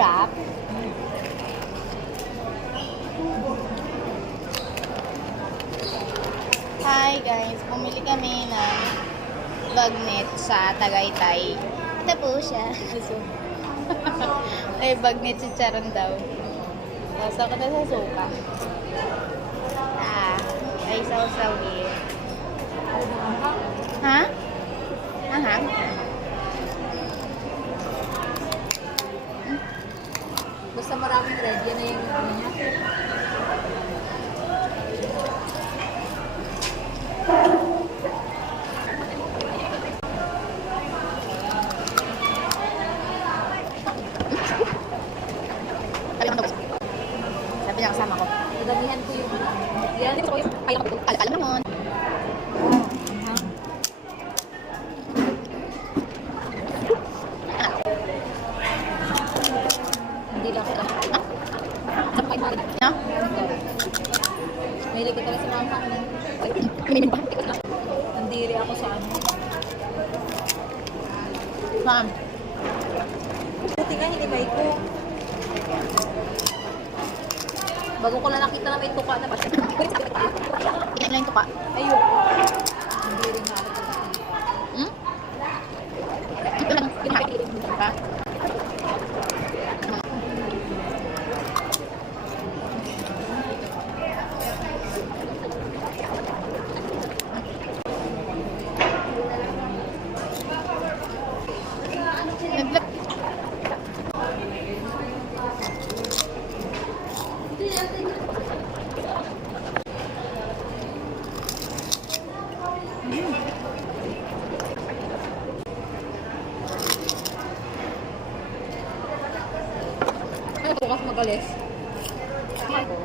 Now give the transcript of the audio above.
Sarap. Hi guys, bumili kami ng bagnet sa Tagaytay. Ito po siya. Ay, bagnet si Charon daw. Tapos ako na sa suka. Ay sausaw eh. Ha? Aha. Basta maraming red, yan na yung ano niya. Sabi niya kasama ko. Nadamihan ko yung ano. Yan, ito ko yung Alam naman. hindi lang ko. No? May likod ka na sa mga kanin. Minimum ba? Nandiri ako sa ano. Ma'am. Buti nga, hinimay ko. Bago ko lang nakita na may tuka na pa. Ilan lang ito pa? Ayun. Nandiri nga ako. Hmm? Ito lang. Ha? Naglag. Ay, bukas magalis. Ako.